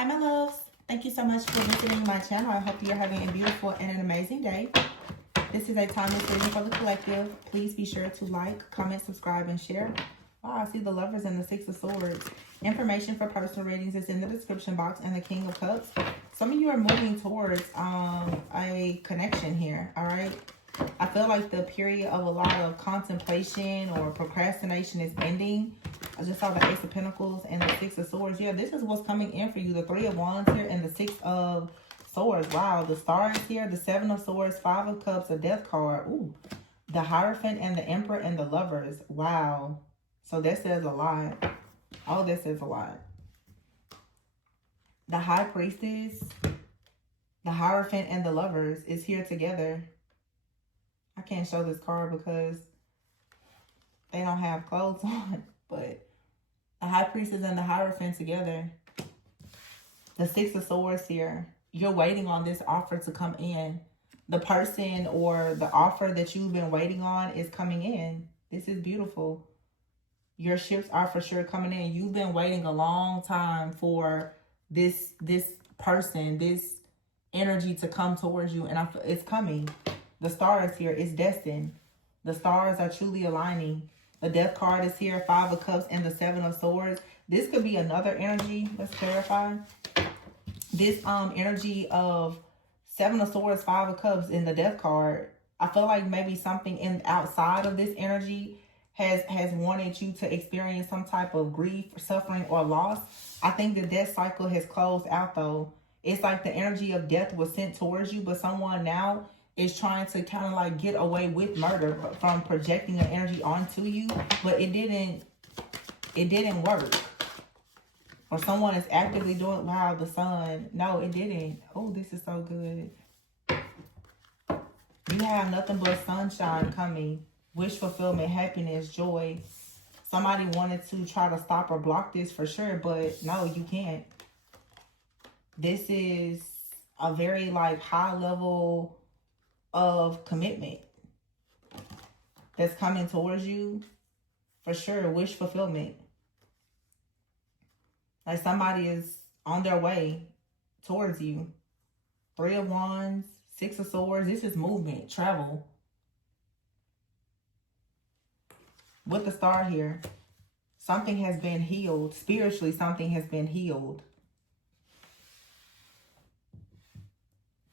Hi, my loves. Thank you so much for visiting my channel. I hope you're having a beautiful and an amazing day. This is a timeless reading for the collective. Please be sure to like, comment, subscribe, and share. Wow, I see the Lovers and the Six of Swords. Information for personal readings is in the description box, and the King of Cups. Some of you are moving towards a connection here, all right? I feel like the period of a lot of contemplation or procrastination is ending. I just saw the Ace of Pentacles and the Six of Swords. Yeah, this is what's coming in for you. The Three of Wands here and the Six of Swords. Wow, the Star is here. The Seven of Swords, Five of Cups, a Death card. Ooh, the Hierophant and the Emperor and the Lovers. Wow. So that says a lot. Oh, that says a lot. The High Priestess, the Hierophant and the Lovers is here together. I can't show this card because they don't have clothes on, but the High Priestess and the Hierophant together. The Six of Swords here. You're waiting on this offer to come in. The person or the offer that you've been waiting on is coming in. This is beautiful. Your ships are for sure coming in. You've been waiting a long time for this person, this energy to come towards you, and it's coming. The Star is here. It's destined. The stars are truly aligning. The Death card is here. Five of Cups and the Seven of Swords. This could be another energy. Let's clarify. This energy of Seven of Swords, Five of Cups, and the Death card. I feel like maybe something outside of this energy has wanted you to experience some type of grief, suffering, or loss. I think the death cycle has closed out, though. It's like the energy of death was sent towards you, but someone now is trying to kind of like get away with murder from projecting an energy onto you, but it didn't work. Or someone is actively doing, wow, the Sun. No, it didn't. Oh, this is so good. You have nothing but sunshine coming. Wish fulfillment, happiness, joy. Somebody wanted to try to stop or block this for sure, but no, you can't. This is a very like high level of commitment that's coming towards you for sure. Wish fulfillment. Like somebody is on their way towards you. Three of Wands, Six of Swords. This is movement, travel. With the Star here, something has been healed. Spiritually, something has been healed.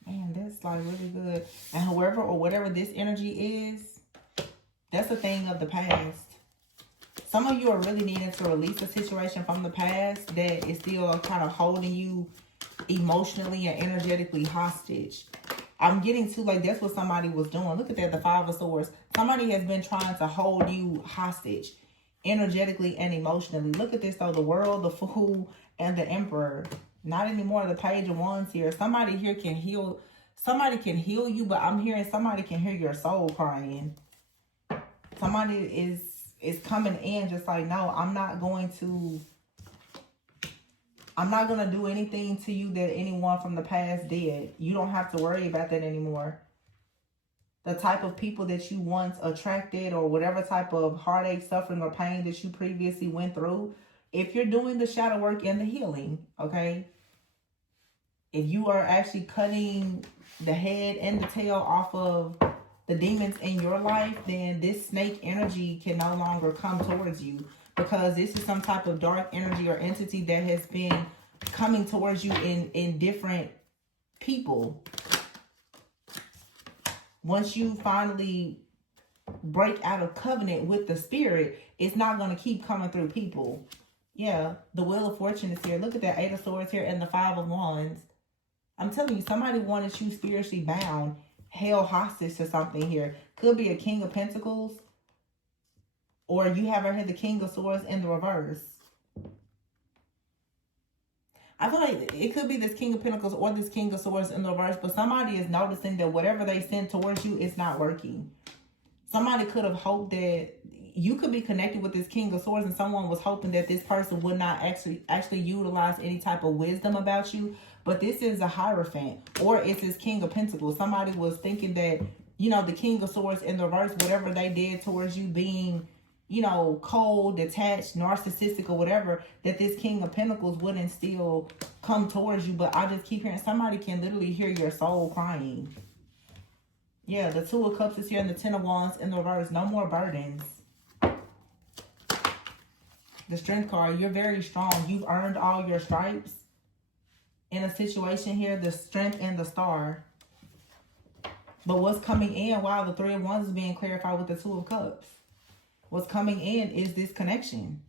Man, that's like really good. And whoever or whatever this energy is, that's a thing of the past. Some of you are really needing to release a situation from the past that is still kind of holding you emotionally and energetically hostage. I'm getting to like that's what somebody was doing. Look at that, the Five of Swords. Somebody has been trying to hold you hostage energetically and emotionally. Look at this though, the World, the Fool, and the Emperor. Not anymore, the Page of Wands here. Somebody here can heal. Somebody can heal you, but I'm hearing somebody can hear your soul crying. Somebody is coming in just like, no, I'm not going to do anything to you that anyone from the past did. You don't have to worry about that anymore. The type of people that you once attracted or whatever type of heartache, suffering, or pain that you previously went through, if you're doing the shadow work and the healing, okay? If you are actually cutting the head and the tail off of the demons in your life, then this snake energy can no longer come towards you, because this is some type of dark energy or entity that has been coming towards you in different people. Once you finally break out of covenant with the spirit, it's not going to keep coming through people. Yeah, the Wheel of Fortune is here. Look at that, Eight of Swords here and the Five of Wands. I'm telling you, somebody wanted you spiritually bound, held hostage to something here. Could be a King of Pentacles, or you have heard the King of Swords in the reverse. I feel like it could be this King of Pentacles or this King of Swords in the reverse, but somebody is noticing that whatever they send towards you is not working. Somebody could have hoped that you could be connected with this King of Swords, and someone was hoping that this person would not actually utilize any type of wisdom about you. But this is a Hierophant, or it's this King of Pentacles. Somebody was thinking that, you know, the King of Swords in the reverse, whatever they did towards you being you know, cold, detached, narcissistic, or whatever, that this King of Pentacles wouldn't still come towards you. But I just keep hearing somebody can literally hear your soul crying. Yeah, the Two of Cups is here and the Ten of Wands in the reverse. No more burdens. The Strength card, you're very strong. You've earned all your stripes. In a situation here, the Strength and the Star. But what's coming in, wow, the Three of Wands is being clarified with the Two of Cups. What's coming in is this connection.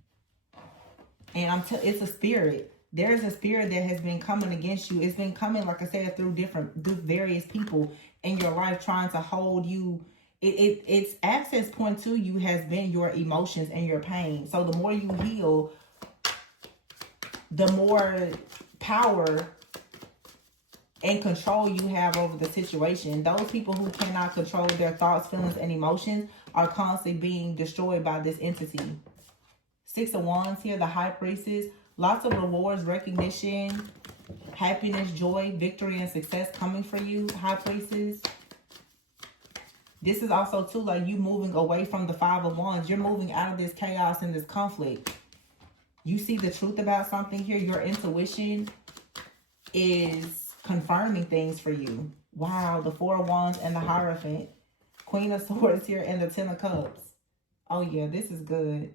And it's a spirit. There's a spirit that has been coming against you. It's been coming, like I said, through various people in your life trying to hold you. Its access point to you has been your emotions and your pain. So the more you heal, the more power and control you have over the situation. Those people who cannot control their thoughts, feelings, and emotions are constantly being destroyed by this entity. Six of Wands here, the High Priestess. Lots of rewards, recognition, happiness, joy, victory, and success coming for you, High Priestess. This is also, too, like you moving away from the Five of Wands. You're moving out of this chaos and this conflict. You see the truth about something here. Your intuition is confirming things for you. Wow, the Four of Wands and the Hierophant. Queen of Swords here and the Ten of Cups. Oh, yeah, this is good.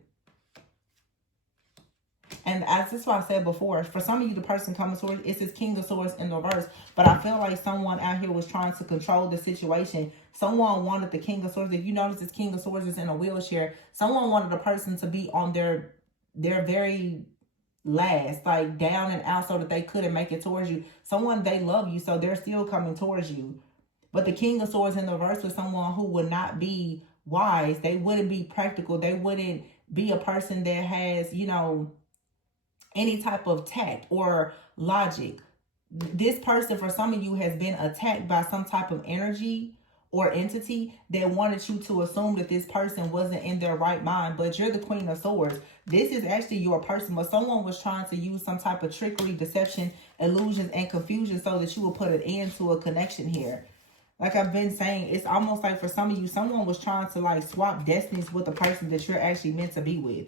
And as this is what I said before, for some of you, the person coming towards, it's this King of Swords in the reverse. But I feel like someone out here was trying to control the situation. Someone wanted the King of Swords. If you notice, this King of Swords is in a wheelchair. Someone wanted the person to be on their very last, like down and out, so that they couldn't make it towards you. Someone, they love you, so they're still coming towards you. But the King of Swords in the reverse was someone who would not be wise. They wouldn't be practical. They wouldn't be a person that has, you know, any type of tact or logic. This person, for some of you, has been attacked by some type of energy or entity that wanted you to assume that this person wasn't in their right mind. But you're the Queen of Swords. This is actually your person, but someone was trying to use some type of trickery, deception, illusions, and confusion so that you will put an end to a connection here. Like I've been saying, it's almost like for some of you, someone was trying to like swap destinies with the person that you're actually meant to be with.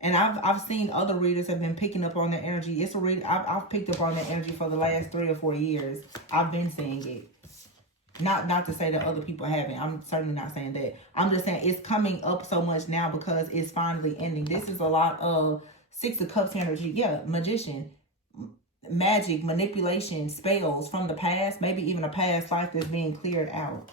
And I've seen other readers have been picking up on that energy. It's a read. I've picked up on that energy for the last 3 or 4 years. I've been seeing it. Not to say that other people haven't. I'm certainly not saying that. I'm just saying it's coming up so much now because it's finally ending. This is a lot of Six of Cups energy. Yeah, magician, magic, manipulation, spells from the past, maybe even a past life that's being cleared out.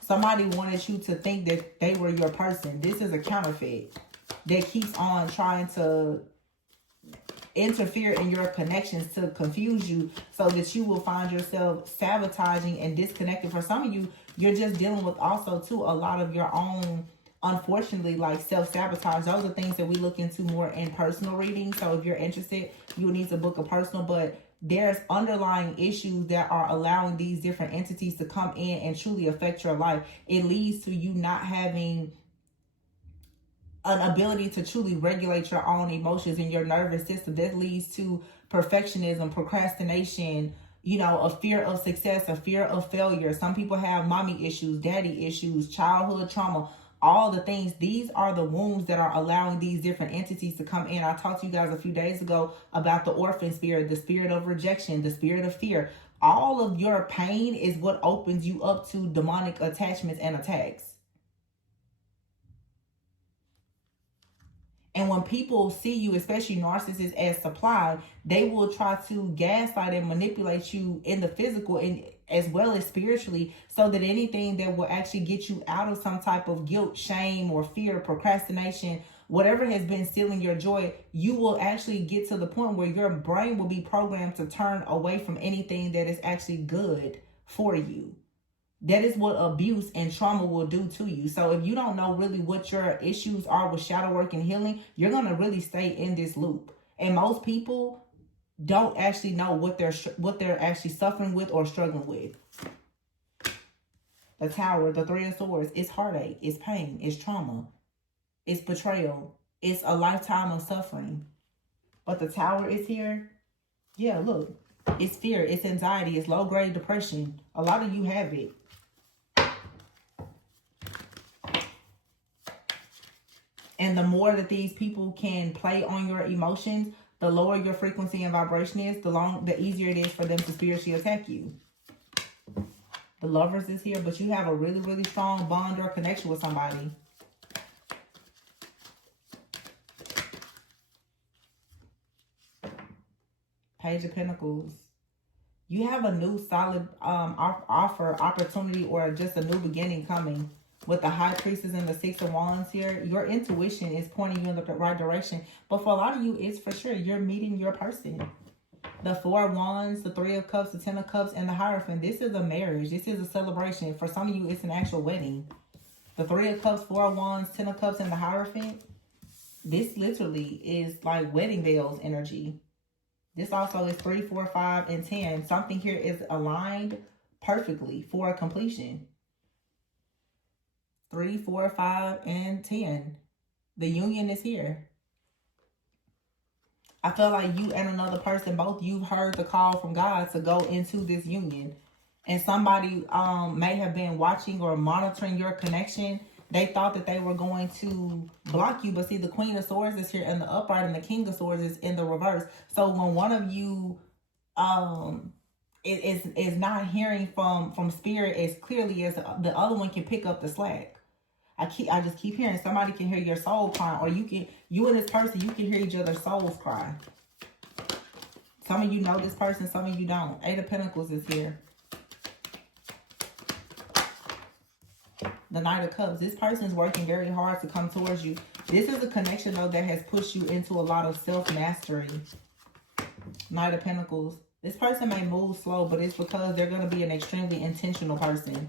Somebody wanted you to think that they were your person. This is a counterfeit that keeps on trying to interfere in your connections to confuse you so that you will find yourself sabotaging and disconnected. For some of you, you're just dealing with also too a lot of your own, unfortunately, like self-sabotage. Those are things that we look into more in personal reading. So if you're interested, you will need to book a personal. But there's underlying issues that are allowing these different entities to come in and truly affect your life. It leads to you not having an ability to truly regulate your own emotions and your nervous system. That leads to perfectionism, procrastination, you know, a fear of success, a fear of failure. Some people have mommy issues, daddy issues, childhood trauma, all the things. These are the wounds that are allowing these different entities to come in. I talked to you guys a few days ago about the orphan spirit, the spirit of rejection, the spirit of fear. All of your pain is what opens you up to demonic attachments and attacks. And when people see you, especially narcissists, as supply, they will try to gaslight and manipulate you in the physical and as well as spiritually, so that anything that will actually get you out of some type of guilt, shame, or fear, procrastination, whatever has been stealing your joy, you will actually get to the point where your brain will be programmed to turn away from anything that is actually good for you. That is what abuse and trauma will do to you. So if you don't know really what your issues are with shadow work and healing, you're going to really stay in this loop. And most people don't actually know what they're actually suffering with or struggling with. The Tower, the Three of Swords, it's heartache, it's pain, it's trauma, it's betrayal, it's a lifetime of suffering. But the Tower is here. Yeah, look, it's fear, it's anxiety, it's low-grade depression. A lot of you have it. And the more that these people can play on your emotions, the lower your frequency and vibration is, the easier it is for them to spiritually attack you. The Lovers is here, but you have a really, really strong bond or connection with somebody. Page of Pentacles. You have a new solid opportunity, or just a new beginning coming. With the High Priestess and the Six of Wands here, your intuition is pointing you in the right direction. But for a lot of you, it's for sure you're meeting your person. The Four of Wands, the Three of Cups, the Ten of Cups, and the Hierophant. This is a marriage. This is a celebration. For some of you, it's an actual wedding. The Three of Cups, Four of Wands, Ten of Cups, and the Hierophant. This literally is like wedding bells energy. This also is 3, 4, 5, and 10. Something here is aligned perfectly for a completion. 3, 4, 5, and 10. The union is here. I feel like you and another person, both you've heard the call from God to go into this union. And somebody may have been watching or monitoring your connection. They thought that they were going to block you. But see, the Queen of Swords is here in the upright and the King of Swords is in the reverse. So when one of you is not hearing from spirit as clearly as the other one can pick up the slack. I just keep hearing somebody can hear your soul crying, or you and this person, you can hear each other's souls cry. Some of you know this person, some of you don't. Eight of Pentacles is here. The Knight of Cups. This person is working very hard to come towards you. This is a connection, though, that has pushed you into a lot of self-mastery. Knight of Pentacles. This person may move slow, but it's because they're going to be an extremely intentional person.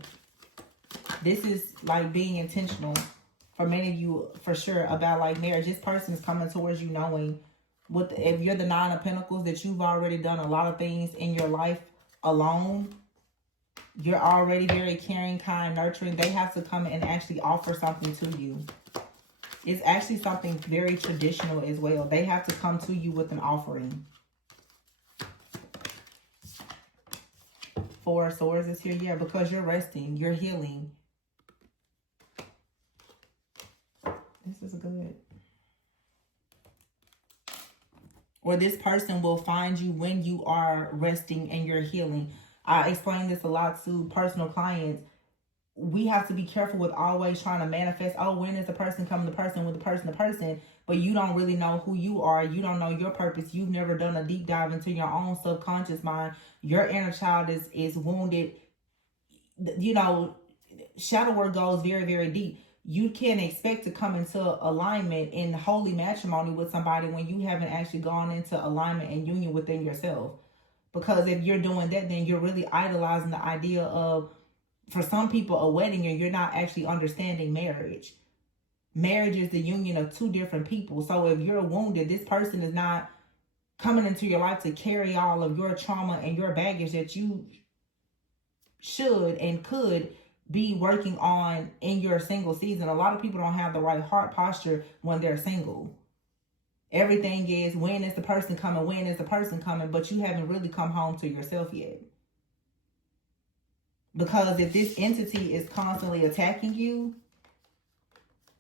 This is like being intentional for many of you, for sure, about like marriage. This person is coming towards you knowing, if you're the Nine of Pentacles, that you've already done a lot of things in your life alone. You're already very caring, kind, nurturing. They have to come and actually offer something to you. It's actually something very traditional as well. They have to come to you with an offering. Four of Swords is here. Yeah, because you're resting. You're healing. This is good. Or this person will find you when you are resting and you're healing. I explain this a lot to personal clients. We have to be careful with always trying to manifest, oh, when is the person coming to person, with the person, but you don't really know who you are. You don't know your purpose. You've never done a deep dive into your own subconscious mind. Your inner child is wounded. You know, shadow work goes very, very deep. You can't expect to come into alignment in holy matrimony with somebody when you haven't actually gone into alignment and union within yourself. Because if you're doing that, then you're really idolizing the idea of, for some people, a wedding, and you're not actually understanding marriage. Marriage is the union of two different people. So if you're wounded, this person is not coming into your life to carry all of your trauma and your baggage that you should and could be working on in your single season. A lot of people don't have the right heart posture when they're single. Everything is, when is the person coming? When is the person coming? But you haven't really come home to yourself yet. Because if this entity is constantly attacking you,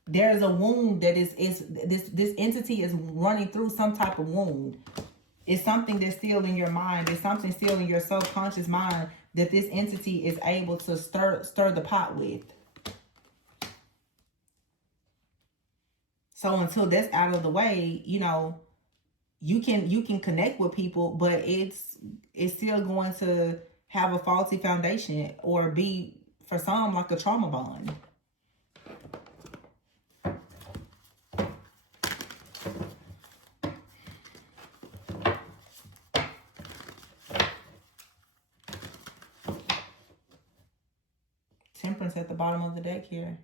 there is a wound that this entity is running through some type of wound. It's something that's still in your mind. It's something still in your subconscious mind that this entity is able to stir the pot with. So until that's out of the way, you know, you can connect with people, but it's still going to have a faulty foundation, or be, for some, like a trauma bond. Temperance at the bottom of the deck here.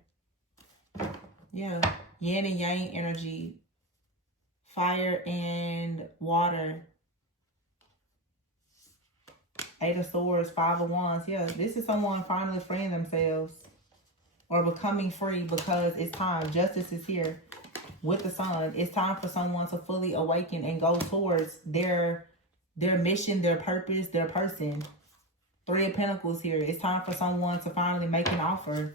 Yeah. Yin and yang energy. Fire and water. Eight of Swords, Five of Wands. Yeah, this is someone finally freeing themselves or becoming free, because it's time. Justice is here with the Sun. It's time for someone to fully awaken and go towards their mission, their purpose, their person. Three of Pentacles here. It's time for someone to finally make an offer.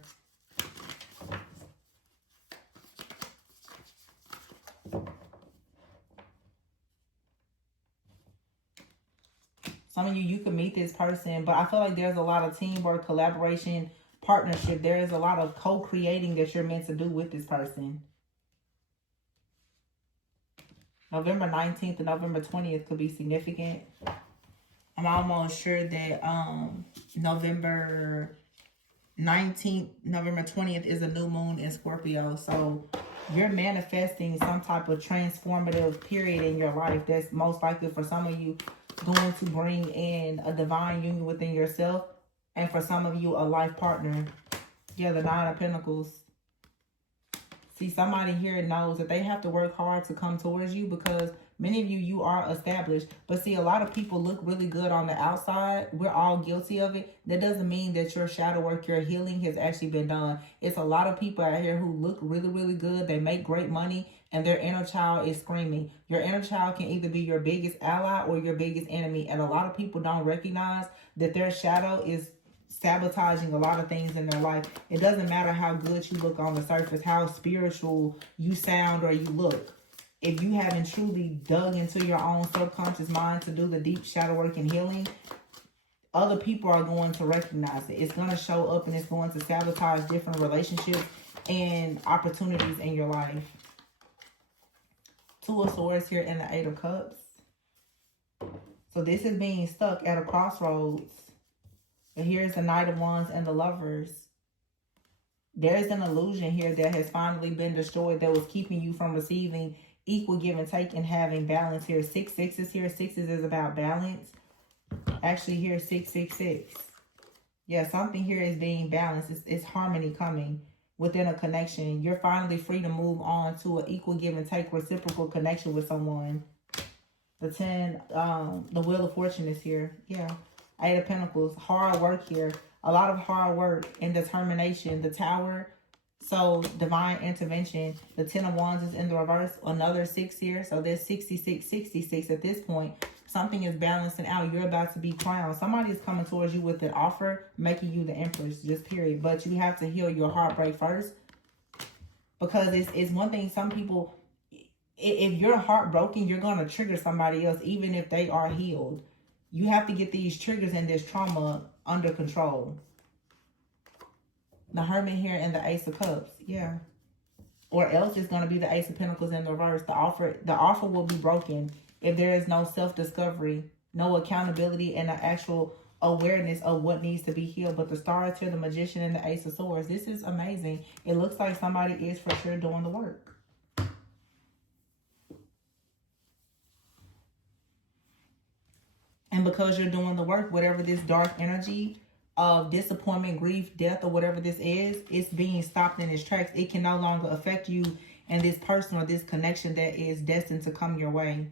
Some of you could meet this person, but I feel like there's a lot of teamwork, collaboration, partnership. There is a lot of co-creating that you're meant to do with this person. November 19th and November 20th could be significant. I'm almost sure that November 19th, November 20th is a new moon in Scorpio. So you're manifesting some type of transformative period in your life that's most likely for some of you going to bring in a divine union within yourself, and for some of you a life partner. Yeah, the Nine of Pentacles. See, somebody here knows that they have to work hard to come towards you, because many of you are established. But see, a lot of people look really good on the outside. We're all guilty of it. That doesn't mean that your shadow work, your healing has actually been done. It's a lot of people out here who look really, really good. They make great money, and their inner child is screaming. Your inner child can either be your biggest ally or your biggest enemy. And a lot of people don't recognize that their shadow is sabotaging a lot of things in their life. It doesn't matter how good you look on the surface, how spiritual you sound or you look. If you haven't truly dug into your own subconscious mind to do the deep shadow work and healing, other people are going to recognize it. It's going to show up, and it's going to sabotage different relationships and opportunities in your life. Two of Swords here and the Eight of Cups. So this is being stuck at a crossroads. But here's the Knight of Wands and the Lovers. There's an illusion here that has finally been destroyed that was keeping you from receiving equal give and take and having balance here. 6 6s here. 6s is about balance. Actually, here 6 6 6. Yeah, something here is being balanced. It's harmony coming within a connection. You're finally free to move on to an equal give and take, reciprocal connection with someone. The 10, the Wheel of Fortune is here. Yeah. 8 of Pentacles, hard work here. A lot of hard work and determination. The Tower, so divine intervention. The 10 of Wands is in the reverse. Another 6 here. So there's 66, 66 at this point. Something is balancing out. You're about to be crowned. Somebody is coming towards you with an offer, making you the Empress, just period. But you have to heal your heartbreak first. Because it's one thing, some people, if you're heartbroken, you're going to trigger somebody else, even if they are healed. You have to get these triggers and this trauma under control. The Hermit here and the Ace of Cups. Yeah. Or else it's going to be the Ace of Pentacles in the reverse. The offer will be broken if there is no self-discovery, no accountability, and an actual awareness of what needs to be healed. But the Stars here, the Magician and the Ace of Swords. This is amazing. It looks like somebody is for sure doing the work. And because you're doing the work, whatever this dark energy of disappointment, grief, death, or whatever this is, it's being stopped in its tracks. It can no longer affect you and this person or this connection that is destined to come your way.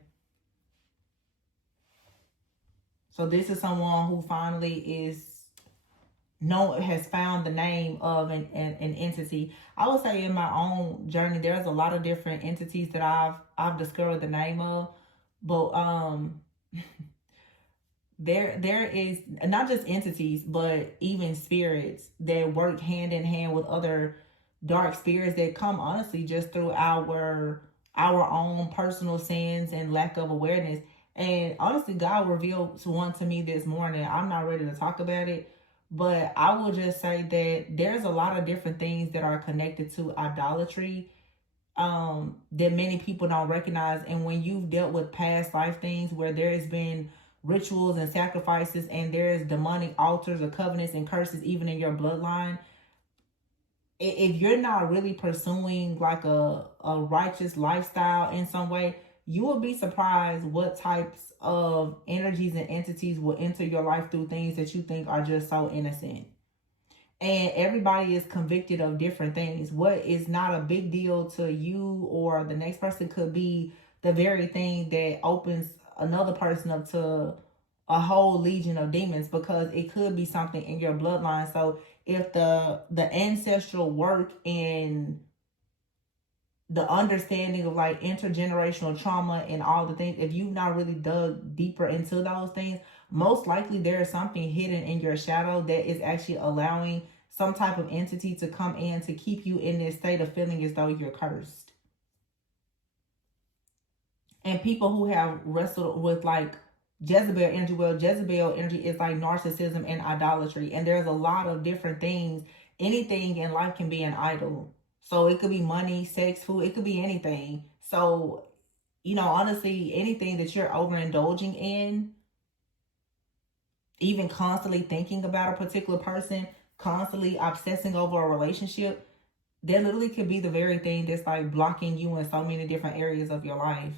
So this is someone who finally has found the name of an entity. I would say in my own journey, there's a lot of different entities that I've discovered the name of. But there is not just entities, but even spirits that work hand in hand with other dark spirits that come honestly just through our own personal sins and lack of awareness. And honestly, God revealed one to me this morning. I'm not ready to talk about it, but I will just say that there's a lot of different things that are connected to idolatry that many people don't recognize. And when you've dealt with past life things where there has been rituals and sacrifices, and there's demonic altars or covenants and curses even in your bloodline, if you're not really pursuing like a righteous lifestyle in some way, you will be surprised what types of energies and entities will enter your life through things that you think are just so innocent. And everybody is convicted of different things. What is not a big deal to you or the next person could be the very thing that opens another person up to a whole legion of demons, because it could be something in your bloodline. So if the ancestral work and the understanding of like intergenerational trauma and all the things, if you've not really dug deeper into those things, most likely there is something hidden in your shadow that is actually allowing some type of entity to come in to keep you in this state of feeling as though you're cursed. And people who have wrestled with like Jezebel energy. Well, Jezebel energy is like narcissism and idolatry. And there's a lot of different things. Anything in life can be an idol. So it could be money, sex, food. It could be anything. So, honestly, anything that you're overindulging in, even constantly thinking about a particular person, constantly obsessing over a relationship, that literally could be the very thing that's like blocking you in so many different areas of your life.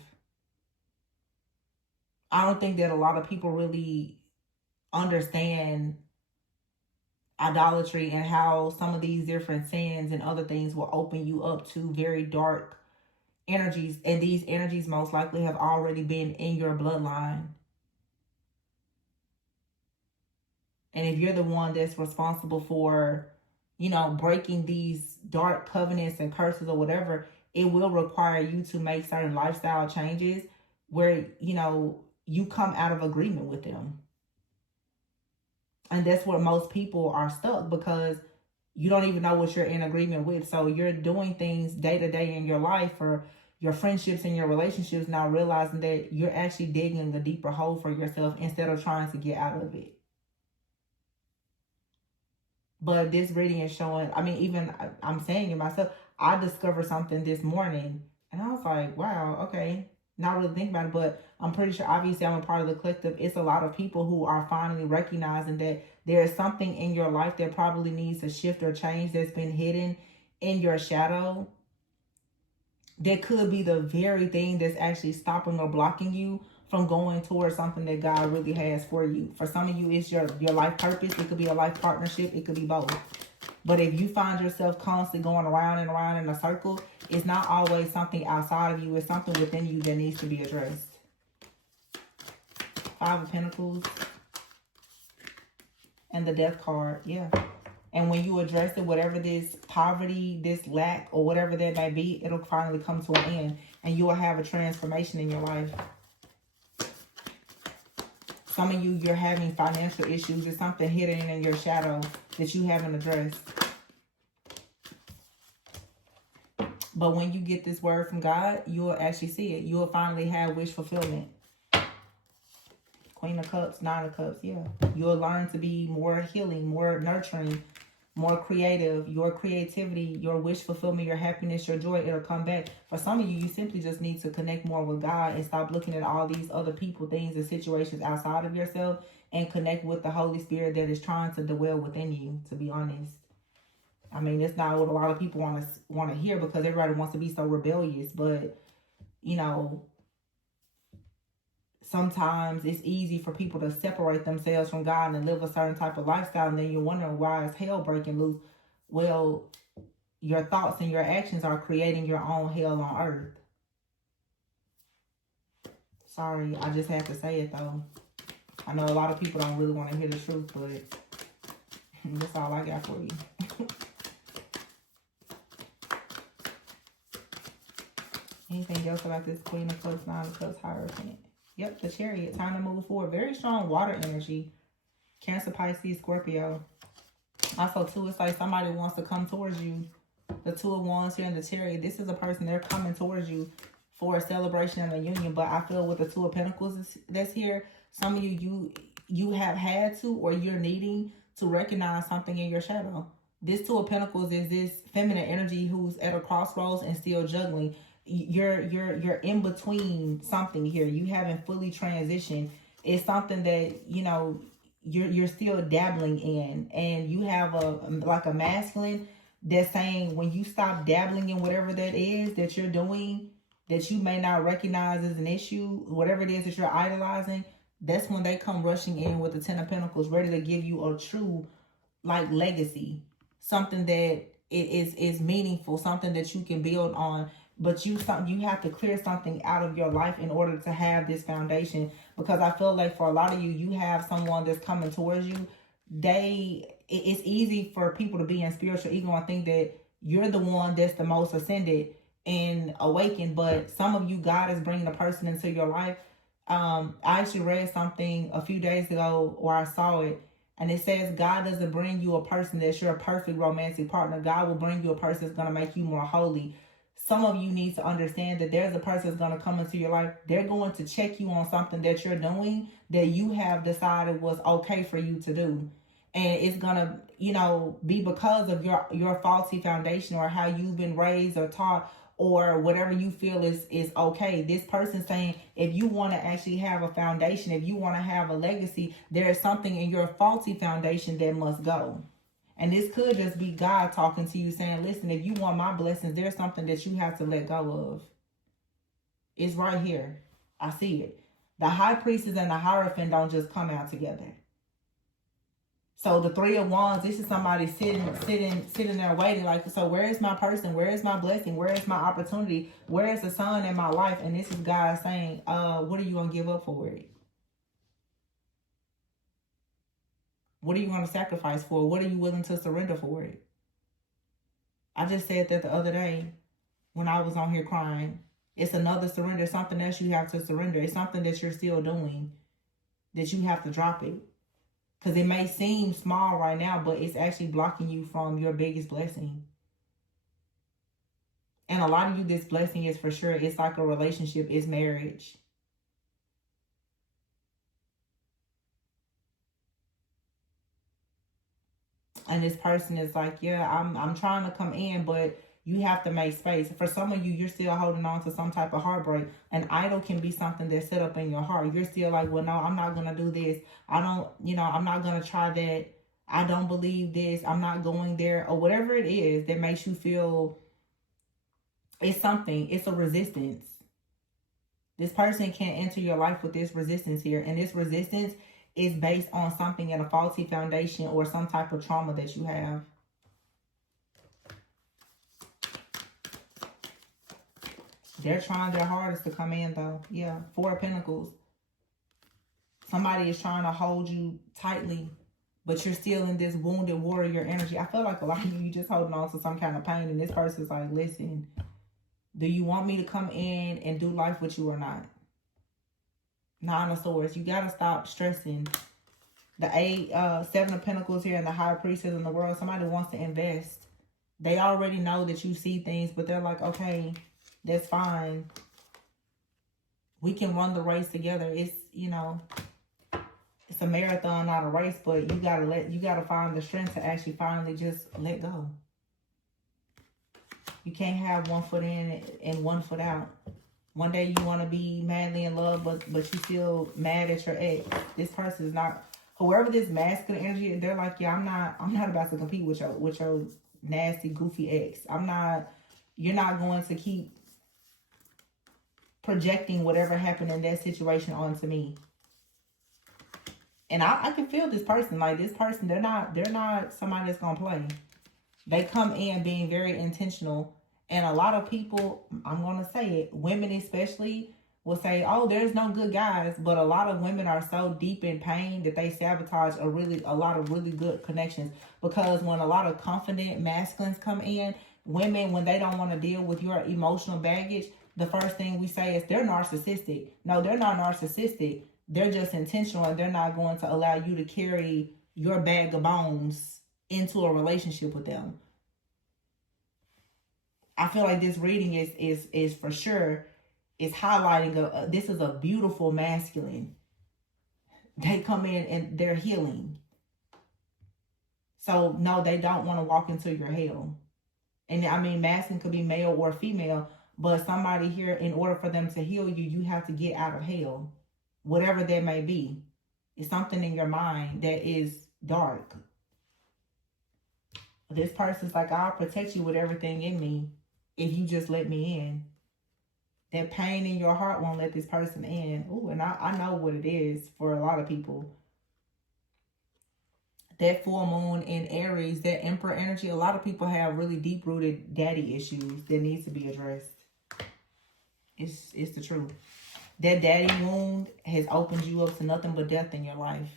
I don't think that a lot of people really understand idolatry and how some of these different sins and other things will open you up to very dark energies. And these energies most likely have already been in your bloodline. And if you're the one that's responsible for, breaking these dark covenants and curses or whatever, it will require you to make certain lifestyle changes where, you come out of agreement with them. And that's where most people are stuck, because you don't even know what you're in agreement with. So you're doing things day to day in your life or your friendships and your relationships, now realizing that you're actually digging a deeper hole for yourself instead of trying to get out of it. But this reading is showing, even I'm saying it myself, I discovered something this morning and I was like, wow, okay. Not really thinking about it, but I'm pretty sure, obviously, I'm a part of the collective. It's a lot of people who are finally recognizing that there is something in your life that probably needs to shift or change, that's been hidden in your shadow. That could be the very thing that's actually stopping or blocking you from going towards something that God really has for you. For some of you, it's your life purpose. It could be a life partnership. It could be both. But if you find yourself constantly going around and around in a circle, it's not always something outside of you. It's something within you that needs to be addressed. 5 of Pentacles. And the Death card. Yeah. And when you address it, whatever this poverty, this lack, or whatever that may be, it'll finally come to an end. And you will have a transformation in your life. Some of you, you're having financial issues. There's something hidden in your shadow that you haven't addressed. But when you get this word from God, you will actually see it. You will finally have wish fulfillment. Queen of Cups, 9 of Cups, yeah. You'll learn to be more healing, more nurturing, more creative. Your creativity, your wish fulfillment, your happiness, your joy, it'll come back. For some of you, you simply just need to connect more with God and stop looking at all these other people, things, and situations outside of yourself and connect with the Holy Spirit that is trying to dwell within you, to be honest. It's not what a lot of people want to hear, because everybody wants to be so rebellious. But, sometimes it's easy for people to separate themselves from God and live a certain type of lifestyle. And then you're wondering, why is hell breaking loose? Well, your thoughts and your actions are creating your own hell on earth. Sorry, I just have to say it, though. I know a lot of people don't really want to hear the truth, but that's all I got for you. Anything else about this Queen of Cups, 9 of Cups, Hierophant? Yep, the Chariot. Time to move forward. Very strong water energy. Cancer, Pisces, Scorpio. Also, too, it's like somebody wants to come towards you. The 2 of Wands here in the Chariot. This is a person, they're coming towards you for a celebration and a union. But I feel with the 2 of Pentacles that's here, some of you have had to, or you're needing to recognize something in your shadow. This 2 of Pentacles is this feminine energy who's at a crossroads and still juggling. You're in between something here. You haven't fully transitioned. It's something that you're still dabbling in, and you have a masculine that's saying, when you stop dabbling in whatever that is that you're doing that you may not recognize as an issue, whatever it is that you're idolizing, that's when they come rushing in with the 10 of Pentacles, ready to give you a true legacy, something that is meaningful, something that you can build on. But you have to clear something out of your life in order to have this foundation. Because I feel like for a lot of you, you have someone that's coming towards you. It's easy for people to be in spiritual ego and think that you're the one that's the most ascended and awakened. But some of you, God is bringing a person into your life. I actually read something a few days ago, or I saw it, and it says God doesn't bring you a person that's your perfect romantic partner. God will bring you a person that's going to make you more holy. some of you need to understand that there's a person that's going to come into your life. They're going to check you on something that you're doing that you have decided was okay for you to do. And it's going to, you know, be because of your faulty foundation or how you've been raised or taught or whatever you feel is okay. This person saying, if you want to actually have a foundation, if you want to have a legacy, there is something in your faulty foundation that must go. And this could just be God talking to you saying, listen, if you want my blessings, there's something that you have to let go of. It's right here. I see it. The high priestess and the Hierophant don't just come out together. So the Three of Wands, this is somebody sitting there waiting like, so where is my person? Where is my blessing? Where is my opportunity? Where is the sun in my life? And this is God saying, what are you going to give up for it? What are you going to sacrifice for? What are you willing to surrender for it? I just said that the other day when I was on here crying. It's another surrender, something else you have to surrender. It's something that you're still doing, that you have to drop it. Because it may seem small right now, but it's actually blocking you from your biggest blessing. And a lot of you, this blessing is for sure, it's like a relationship, it's marriage. And this person is like, yeah, I'm trying to come in, but you have to make space. For some of you, you're still holding on to some type of heartbreak. An idol can be something that's set up in your heart. You're still like, well, no, I'm not going to do this. I don't, I'm not going to try that. I don't believe this. I'm not going there. Or whatever it is that makes you feel, it's something. It's a resistance. This person can't enter your life with this resistance here. And this resistance is based on something in a faulty foundation or some type of trauma that you have. They're trying their hardest to come in though. Yeah, Four of Pentacles. Somebody is trying to hold you tightly, but you're still in this wounded warrior energy. I feel like a lot of you just holding on to some kind of pain, and this person's like, listen, do you want me to come in and do life with you or not? Nine of Swords. You got to stop stressing. The Seven of Pentacles here and the High Priestess in the world. Somebody wants to invest. They already know that you see things, but they're like, okay, that's fine. We can run the race together. It's, it's a marathon, not a race, but you gotta find the strength to actually finally just let go. You can't have one foot in and one foot out. One day you want to be madly in love, but you still mad at your ex. This person is not, whoever this masculine energy, they're like, yeah, I'm not about to compete with your nasty, goofy ex. You're not going to keep projecting whatever happened in that situation onto me. And I can feel this person. Like, this person, they're not somebody that's gonna play. They come in being very intentional. And a lot of people, I'm going to say it, women especially, will say, oh, there's no good guys. But a lot of women are so deep in pain that they sabotage a lot of really good connections. Because when a lot of confident masculines come in, women, when they don't want to deal with your emotional baggage, the first thing we say is they're narcissistic. No, they're not narcissistic. They're just intentional, and they're not going to allow you to carry your bag of bones into a relationship with them. I feel like this reading is for sure, is highlighting this is a beautiful masculine. They come in and they're healing. So no, they don't want to walk into your hell. And I mean, masculine could be male or female, but somebody here, in order for them to heal you, you have to get out of hell. Whatever that may be. It's something in your mind that is dark. This person's like, I'll protect you with everything in me if you just let me in. That pain in your heart won't let this person in. Ooh, and I know what it is for a lot of people. That full moon in Aries, that Emperor energy, a lot of people have really deep-rooted daddy issues that needs to be addressed. It's the truth. That daddy wound has opened you up to nothing but death in your life.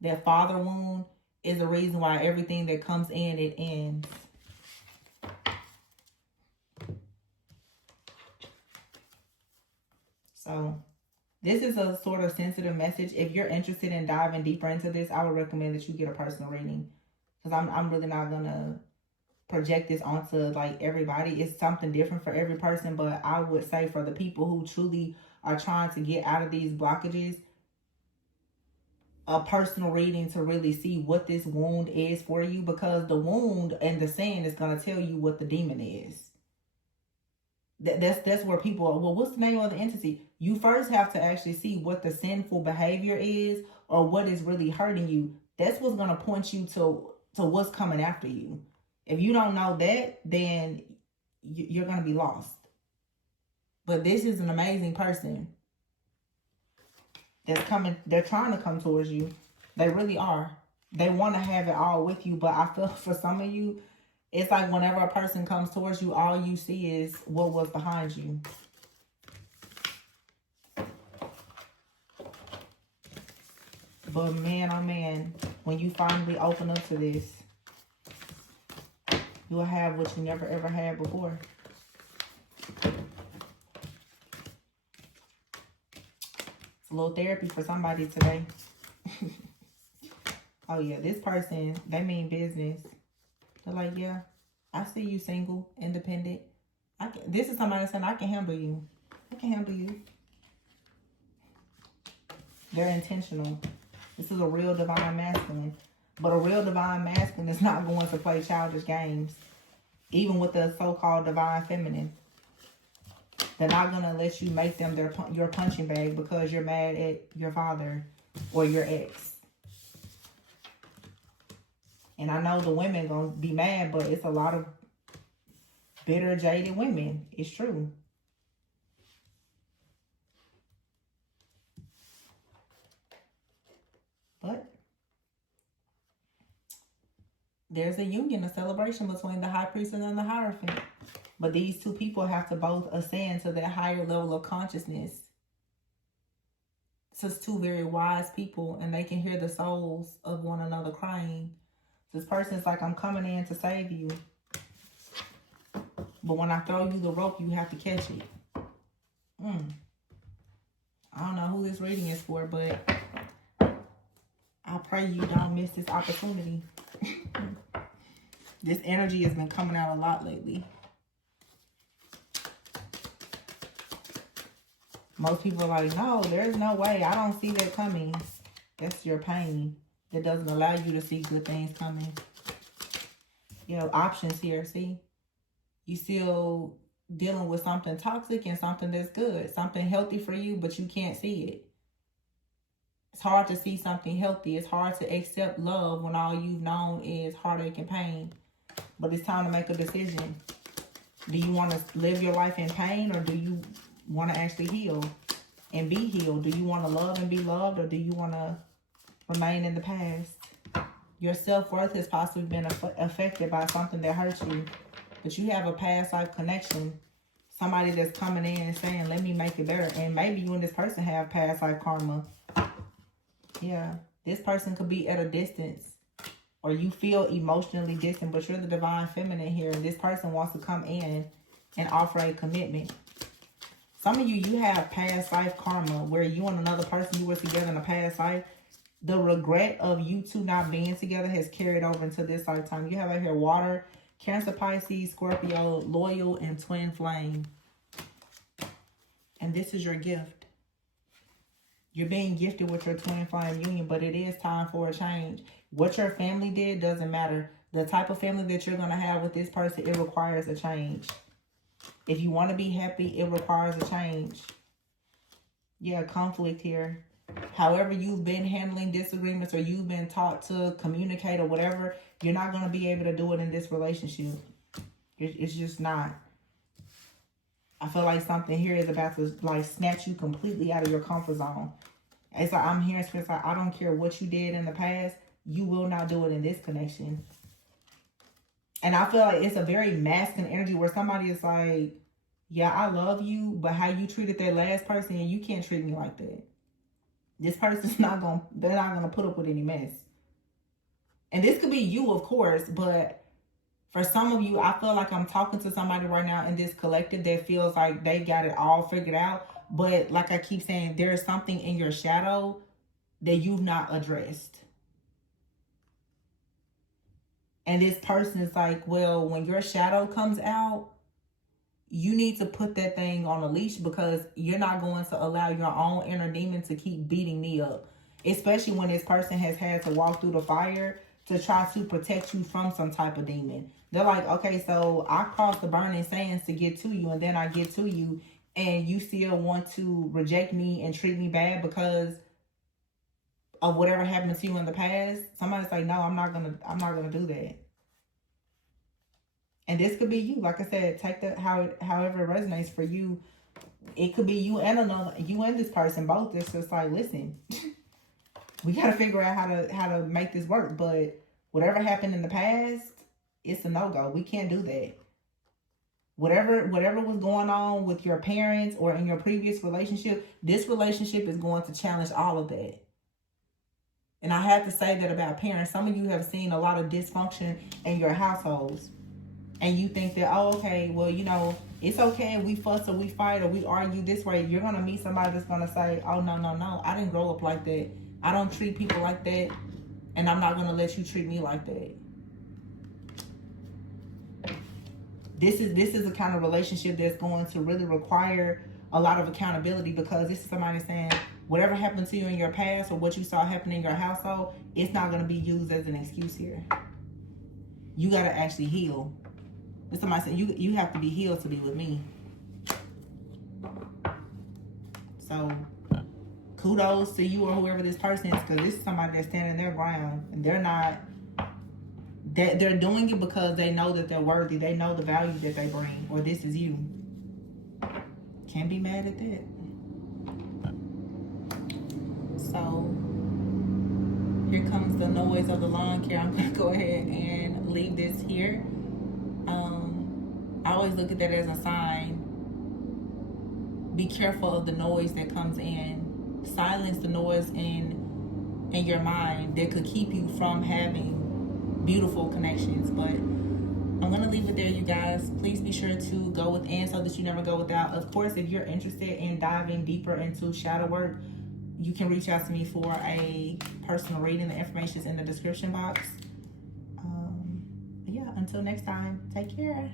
That father wound is the reason why everything that comes in, it ends. So this is a sort of sensitive message. If you're interested in diving deeper into this, I would recommend that you get a personal reading. Because I'm really not going to project this onto like everybody. It's something different for every person, but I would say for the people who truly are trying to get out of these blockages, a personal reading to really see what this wound is for you, because the wound and the sin is going to tell you what the demon is. That's where people are, well, what's the name of the entity? You first have to actually see what the sinful behavior is, or what is really hurting you. That's what's going to point you to what's coming after you. If you don't know that, then you're going to be lost. But this is an amazing person that's coming. They're trying to come towards you. They really are. They want to have it all with you. But I feel for some of you, it's like whenever a person comes towards you, all you see is what was behind you. But man, oh man, when you finally open up to this, you'll have what you never ever had before. It's a little therapy for somebody today. Oh yeah, this person, they mean business. They're like, yeah, I see you single, independent. This is somebody saying, I can handle you. I can handle you. They're intentional. This is a real divine masculine. But a real divine masculine is not going to play childish games. Even with the so-called divine feminine. They're not going to let you make them your punching bag because you're mad at your father or your ex. And I know the women going to be mad, but it's a lot of bitter, jaded women. It's true. But there's a union, a celebration between the high priestess and the Hierophant. But these two people have to both ascend to that higher level of consciousness. It's just two very wise people, and they can hear the souls of one another crying. This person's like, I'm coming in to save you. But when I throw you the rope, you have to catch it. I don't know who this reading is for, but I pray you don't miss this opportunity. This energy has been coming out a lot lately. Most people are like, no, there's no way. I don't see that coming. That's your pain. That doesn't allow you to see good things coming. You have options here, see? You still dealing with something toxic and something that's good. Something healthy for you, but you can't see it. It's hard to see something healthy. It's hard to accept love when all you've known is heartache and pain. But it's time to make a decision. Do you want to live your life in pain, or do you want to actually heal and be healed? Do you want to love and be loved, or do you want to remain in the past? Your self-worth has possibly been affected by something that hurt you. But you have a past life connection. Somebody that's coming in and saying, let me make it better. And maybe you and this person have past life karma. Yeah. This person could be at a distance. Or you feel emotionally distant, but you're the divine feminine here. And this person wants to come in and offer a commitment. Some of you have past life karma where you and another person you were together in a past life. The regret of you two not being together has carried over into this lifetime. You have out here water, Cancer, Pisces, Scorpio, loyal, and twin flame. And this is your gift. You're being gifted with your twin flame union, but it is time for a change. What your family did doesn't matter. The type of family that you're going to have with this person, it requires a change. If you want to be happy, it requires a change. Yeah, conflict here. However you've been handling disagreements, or you've been taught to communicate or whatever, you're not going to be able to do it in this relationship. It's just not. I feel like something here is about to like snatch you completely out of your comfort zone. It's like I'm hearing spirits like, I don't care what you did in the past, you will not do it in this connection. And I feel like it's a very masculine energy where somebody is like, yeah, I love you, but how you treated that last person, you can't treat me like that. This person's they're not going to put up with any mess. And this could be you, of course, but for some of you, I feel like I'm talking to somebody right now in this collective that feels like they got it all figured out. But like I keep saying, there is something in your shadow that you've not addressed. And this person is like, well, when your shadow comes out, you need to put that thing on a leash, because you're not going to allow your own inner demon to keep beating me up. Especially when this person has had to walk through the fire to try to protect you from some type of demon. They're like, okay, so I crossed the burning sands to get to you, and then I get to you, and you still want to reject me and treat me bad because of whatever happened to you in the past. Somebody's like, no, I'm not gonna do that. And this could be you. Like I said, take that however it resonates for you. It could be you and this person both. It's just like, listen, we got to figure out how to make this work. But whatever happened in the past, it's a no-go. We can't do that. Whatever was going on with your parents or in your previous relationship, this relationship is going to challenge all of that. And I have to say that about parents. Some of you have seen a lot of dysfunction in your households. And you think that, oh, okay, well, you know, it's okay if we fuss or we fight or we argue this way. You're going to meet somebody that's going to say, oh, no, I didn't grow up like that. I don't treat people like that. And I'm not going to let you treat me like that. This is the kind of relationship that's going to really require a lot of accountability, because this is somebody saying, whatever happened to you in your past or what you saw happen in your household, it's not going to be used as an excuse here. You got to actually heal. Somebody said, you have to be healed to be with me. So kudos to you or whoever this person is, because this is somebody that's standing their ground, and they're doing it because they know that they're worthy. They know the value that they bring, or this is you. Can't be mad at that. So here comes the noise of the lawn care. I'm gonna go ahead and leave this here. I always look at that as a sign. Be careful of the noise that comes in. Silence the noise in your mind that could keep you from having beautiful connections. But I'm going to leave it there, you guys. Please be sure to go within so that you never go without. Of course, if you're interested in diving deeper into shadow work, you can reach out to me for a personal reading. The information is in the description box. Yeah, until next time, take care.